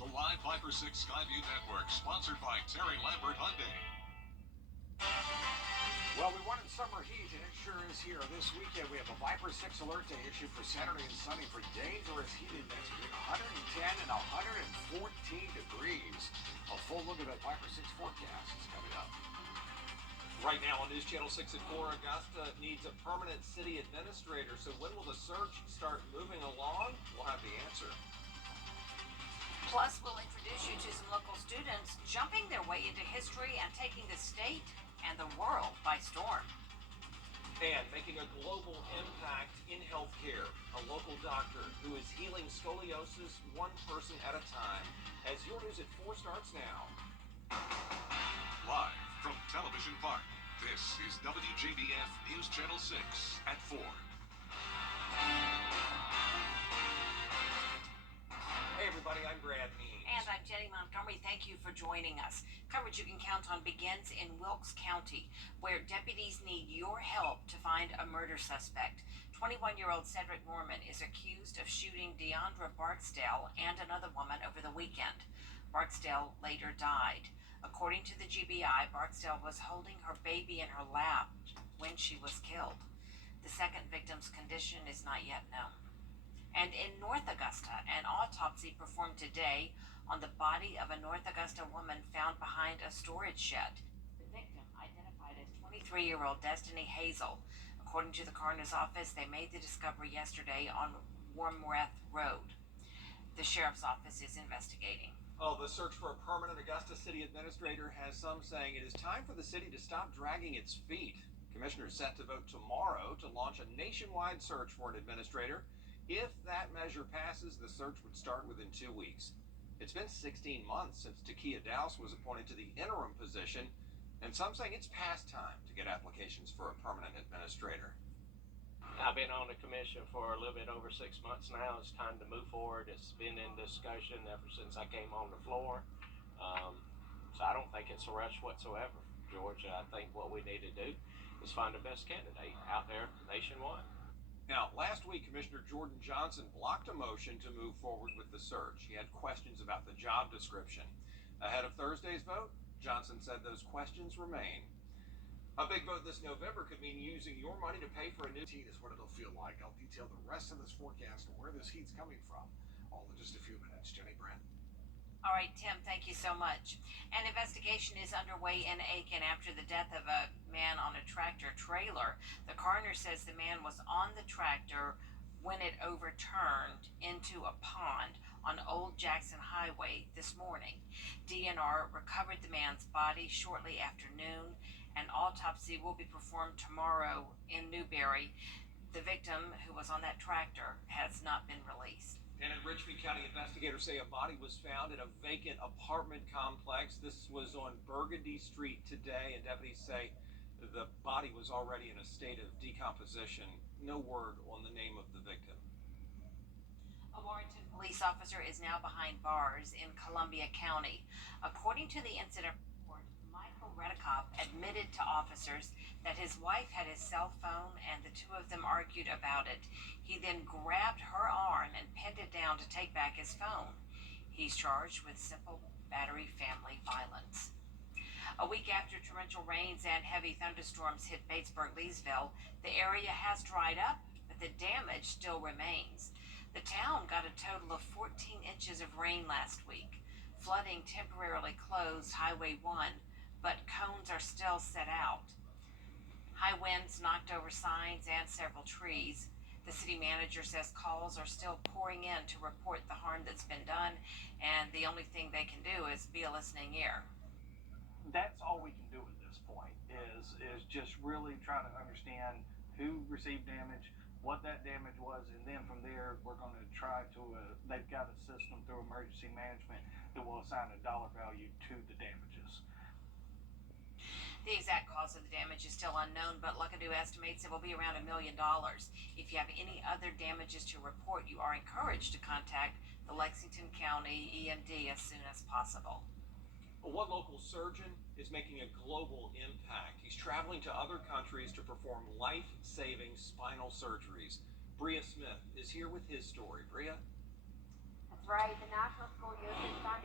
The live Viper 6 Skyview Network, sponsored by Terry Lambert Hyundai. Well, we wanted summer heat, and it sure is here. This weekend, we have a Viper 6 alert day issued for Saturday and Sunday for dangerous heat index between 110 and 114 degrees. A full look at that Viper 6 forecast is coming up. Right now on News Channel 6 at 4, Augusta needs a permanent city administrator. So when will the search start moving along? We'll have the answer. Plus, we'll introduce you to some local students jumping their way into history and taking the state and the world by storm. And making a global impact in healthcare, a local doctor who is healing scoliosis one person at a time. As your news at 4 starts now. Live from Television Park, this is WJBF News Channel 6 at 4. Hey everybody, I'm Brad Means. And I'm Jenny Montgomery. Thank you for joining us. Coverage you can count on begins in Wilkes County, where deputies need your help to find a murder suspect. 21-year-old Cedric Norman is accused of shooting Deandra Barksdale and another woman over the weekend. Barksdale later died. According to the GBI, Barksdale was holding her baby in her lap when she was killed. The second victim's condition is not yet known. And in North Augusta, an autopsy performed today on the body of a North Augusta woman found behind a storage shed. The victim, identified as 23-year-old Destiny Hazel. According to the coroner's office, they made the discovery yesterday on Wormworth Road. The sheriff's office is investigating. Oh, the search for a permanent Augusta city administrator has some saying it is time for the city to stop dragging its feet. Commissioners set to vote tomorrow to launch a nationwide search for an administrator. If that measure passes, the search would start within 2 weeks. It's been 16 months since Takia Dowse was appointed to the interim position, and some saying it's past time to get applications for a permanent administrator. I've been on the commission for a little bit over 6 months now. It's time to move forward. It's been in discussion ever since I came on the floor. So I don't think it's a rush whatsoever, George. I think what we need to do is find the best candidate out there nationwide. Now, last week, Commissioner Jordan Johnson blocked a motion to move forward with the search. He had questions about the job description. Ahead of Thursday's vote, Johnson said those questions remain. A big vote this November could mean using your money to pay for a new Heat is what it'll feel like. I'll detail the rest of this forecast and where this heat's coming from all in just a few minutes. Jenny, Brent. All right, Tim, thank you so much. An investigation is underway in Aiken after the death of a man on a tractor trailer. The coroner says the man was on the tractor when it overturned into a pond on Old Jackson Highway this morning. DNR recovered the man's body shortly after noon. An autopsy will be performed tomorrow in Newberry. The victim, who was on that tractor, has not been released. And in Richmond County, investigators say a body was found in a vacant apartment complex. This was on Burgundy Street today, and deputies say the body was already in a state of decomposition. No word on the name of the victim. A Warrenton police officer is now behind bars in Columbia County. According to the incident report, Michael Redekop admitted to officers that his wife had his cell phone and the two of them argued about it. He then grabbed her arm and pinned it down to take back his phone. He's charged with simple battery family violence. A week after torrential rains and heavy thunderstorms hit Batesburg-Leesville, the area has dried up, but the damage still remains. The town got a total of 14 inches of rain last week. Flooding temporarily closed Highway 1, but cones are still set out. High winds knocked over signs and several trees. The city manager says calls are still pouring in to report the harm that's been done, and the only thing they can do is be a listening ear. That's all we can do at this point is just really try to understand who received damage, what that damage was, and then from there we're going to try to they've got a system through emergency management that will assign a dollar value to the damages. The exact cause of the damage is still unknown, but Luckadoo estimates it will be around $1 million. If you have any other damages to report, you are encouraged to contact the Lexington County EMD as soon as possible. One local surgeon is making a global impact. He's traveling to other countries to perform life-saving spinal surgeries. Bria Smith is here with his story. Bria? That's right. The National Scoliosis Spinal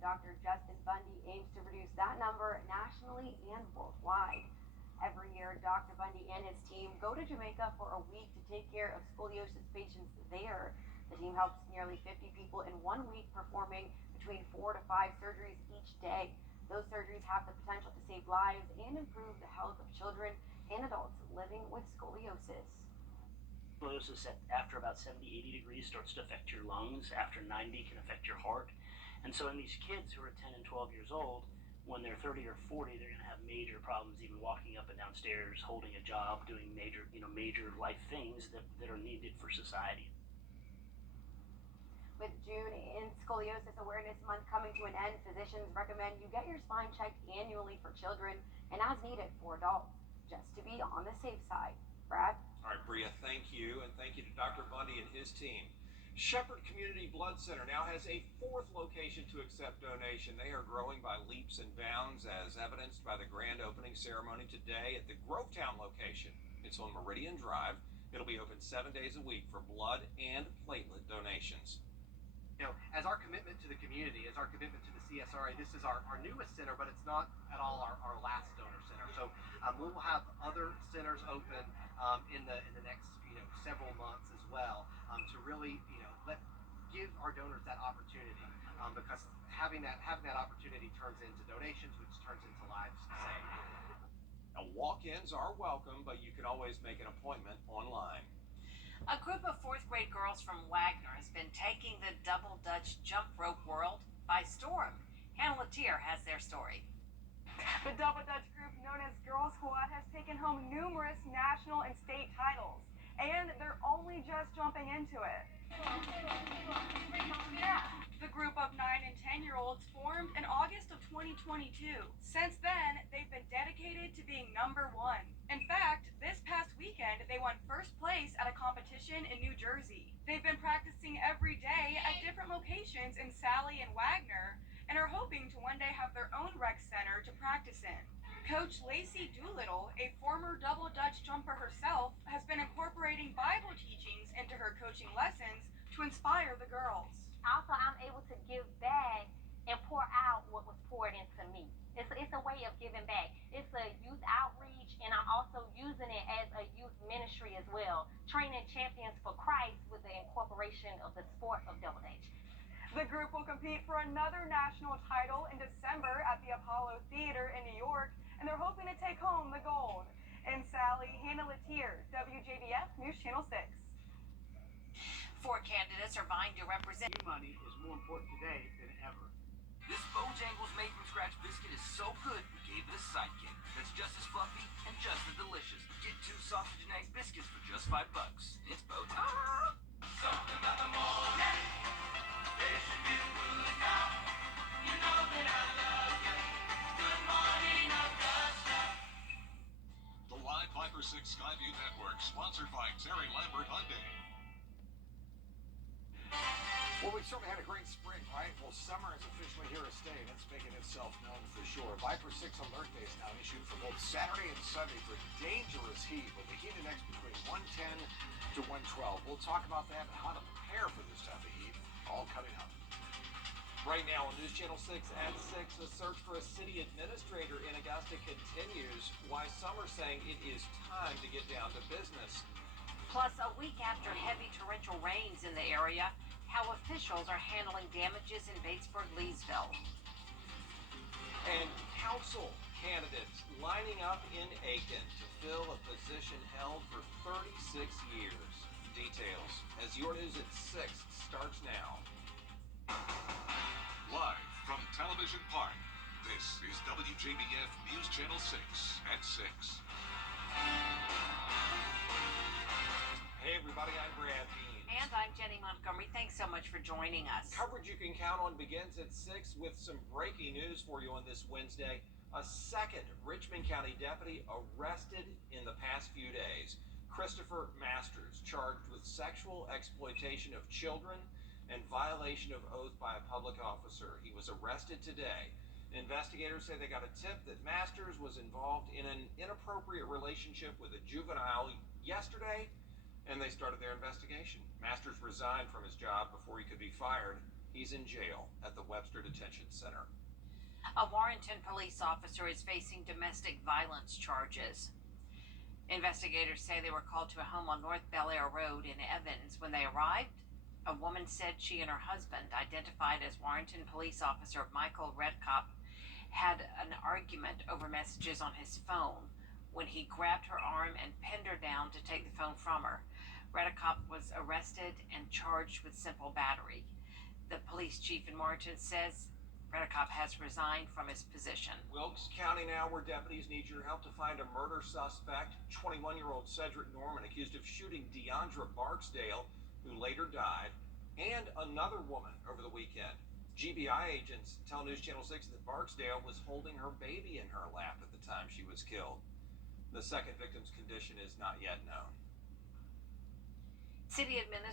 Dr. Justin Bundy aims to reduce that number nationally and worldwide. Every year, Dr. Bundy and his team go to Jamaica for a week to take care of scoliosis patients there. The team helps nearly 50 people in 1 week, performing between 4 to 5 surgeries each day. Those surgeries have the potential to save lives and improve the health of children and adults living with scoliosis. Scoliosis after about 70, 80 degrees starts to affect your lungs. After 90 can affect your heart. And so in these kids who are 10 and 12 years old, when they're 30 or 40, they're going to have major problems even walking up and down stairs, holding a job, doing major life things that are needed for society. With June in Scoliosis Awareness Month coming to an end, physicians recommend you get your spine checked annually for children and as needed for adults, just to be on the safe side. Brad? All right, Bria, thank you, and thank you to Dr. Bundy and his team. Shepherd Community Blood Center now has a 4th location to accept donation. They are growing by leaps and bounds, as evidenced by the grand opening ceremony today at the Grovetown location. It's on Meridian Drive. It'll be open 7 days a week for blood and platelet donations. You know, as our commitment to the community, as our commitment to the CSRA, this is our newest center, but it's not at all our last donor center. So we will have other centers open in the next several months as well to really give our donors that opportunity because having that opportunity turns into donations, which turns into lives saved. Now, walk-ins are welcome, but you can always make an appointment online. A group of 4th grade girls from Wagner has been taking the double Dutch jump rope world by storm. Hannah Latier has their story. The double Dutch group known as Girl Squad has taken home numerous national and state titles, and they're only just jumping into it. The group of 9 and 10-year-olds formed in August of 2022. Since then, they've been dedicated to being number 1. In fact, this past weekend, they won first place at a competition in New Jersey. They've been practicing every day at different locations in Sally and Wagner, and are hoping to one day have their own rec center to practice in. Coach Lacey Doolittle, a former double Dutch jumper herself, has been incorporating Bible teachings into her coaching lessons to inspire the girls. Also, I'm able to give back and pour out what was poured into me. It's a way of giving back. It's a youth outreach, and I'm also using it as a youth ministry as well, training champions for Christ with the incorporation of the sport of double Dutch. The group will compete for another national title in December at the Apollo Theater in New York, and they're hoping to take home the gold. In Sally, Hannah Latier, WJBF News Channel 6. 4 candidates are vying to represent. Money is more important today than ever. This Bojangles made from scratch biscuit is so good, we gave it a sidekick that's just as fluffy and just as delicious. Get 2 sausage and eggs biscuits for just $5. It's Bojangles. Something about the morning. They should be good now. You know that I love you. Good morning, Augusta. The live Viper 6 Skyview Network, sponsored by Terry Lambert Hyundai. Well, we've certainly had a great spring, right? Well, summer is officially here to stay, and it's making itself known for sure. Viper 6 alert days now issued for both Saturday and Sunday for dangerous heat, with the heat index between 110 to 112. We'll talk about that and how to prepare for this type of heat, all coming up. Right now on News Channel 6 at 6, a search for a city administrator in Augusta continues. Why some are saying it is time to get down to business. Plus, a week after heavy torrential rains in the area, how officials are handling damages in Batesburg-Leesville. And council candidates lining up in Aiken to fill a position held for 36 years. Details as Your News at 6 starts now. Live from Television Park, this is WJBF News Channel 6 at 6. Hey everybody, I'm Brad Dean. And I'm Jenny Montgomery. Thanks so much for joining us. Coverage you can count on begins at 6 with some breaking news for you on this Wednesday. A second Richmond County deputy arrested in the past few days. Christopher Masters, charged with sexual exploitation of children and violation of oath by a public officer. He was arrested today. Investigators say they got a tip that Masters was involved in an inappropriate relationship with a juvenile yesterday, and they started their investigation. Masters resigned from his job before he could be fired. He's in jail at the Webster Detention Center. A Warrenton police officer is facing domestic violence charges. Investigators say they were called to a home on North Bel Air Road in Evans. When they arrived, a woman said she and her husband, identified as Warrenton police officer Michael Redcop, had an argument over messages on his phone when he grabbed her arm and pinned her down to take the phone from her. Redcop was arrested and charged with simple battery. The police chief in Warrenton says Redcop has resigned from his position. Wilkes County now, where deputies need your help to find a murder suspect. 21-year-old Cedric Norman accused of shooting Deandra Barksdale, who later died, and another woman over the weekend. GBI agents tell News Channel 6 that Barksdale was holding her baby in her lap at the time she was killed. The second victim's condition is not yet known. City administrators